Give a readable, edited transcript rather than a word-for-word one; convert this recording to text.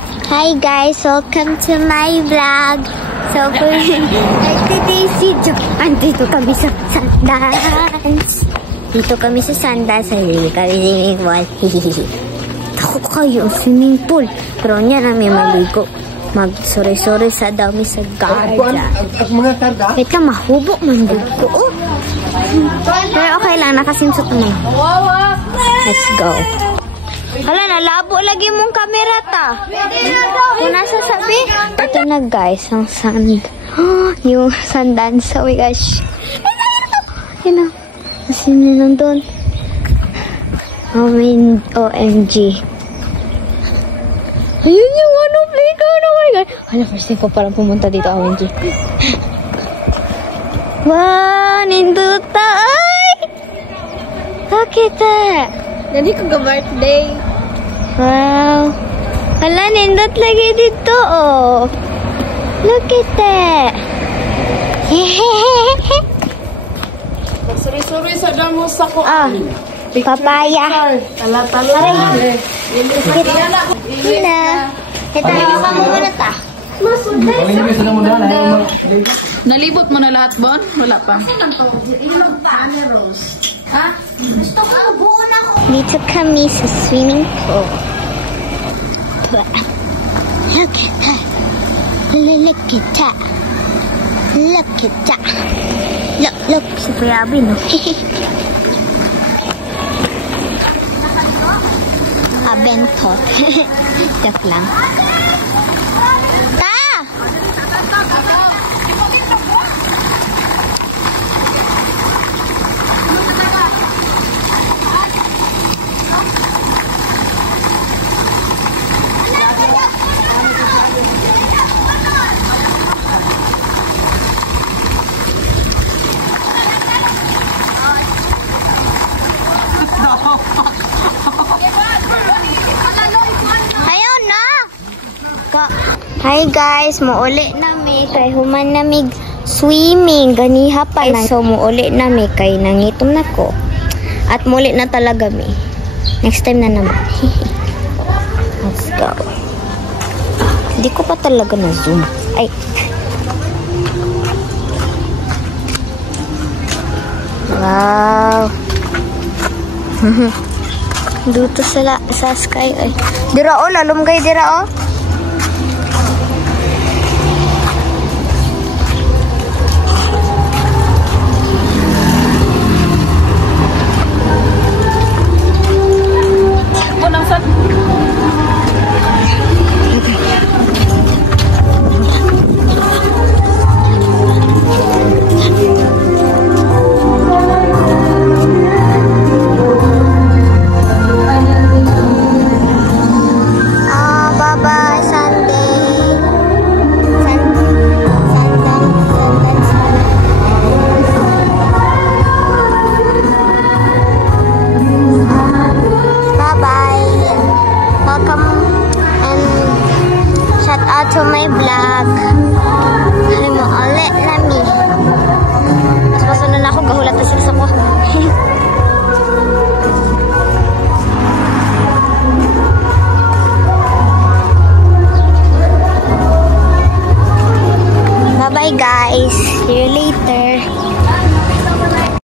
Hi guys, welcome to my vlog. So for today's video, andito kami sa Sundance. Dito kami sa Sundance, hindi kami swimming pool. Takot kayo, swimming pool. Pero niya namin maligo. Mag-sorry-sorry sa dami sa garda. Wait lang, mahubok man dito. Oh. Pero okay lang, nakasimsot naman. Let's go. Hala, nalabo lagi mong kamera ta. Kung nasa sabi. Ito na guys, ang sand. Oh, yung Sundance. Oh my gosh. Yun na. Kasi nandun. OMG. Ayun yung ano, playground. Oh my god. Hala, first time ko parang pumunta dito, OMG. Wow, ninduta. Ay! Bakit Jadi ko birthday. Wow. Hala, nindot lagi dito, oh. Look at that. Suri-suri sa damo sa ko. Ah, papaya. Tala-tala. Hina. Ito, hawakan mo muna ta. Nalibot mo na lahat, Bon? Wala pa. Dito kami sa swimming pool. Look at that. Look at that. Look at that. Look. Si Kuya Abin, no? Abentot. Joke lang. Ta! Ayun na! Hi guys, muuli nami kay human namig swimming ganiha pa na. So muuli nami kay nangitom na ko. At muuli na talaga mi. Next time na naman. Let's go. Hindi ko pa talaga na zoom. Ay. Wow. Dito sa sky ay. Dira o, lalom kayo dira o. Unang sa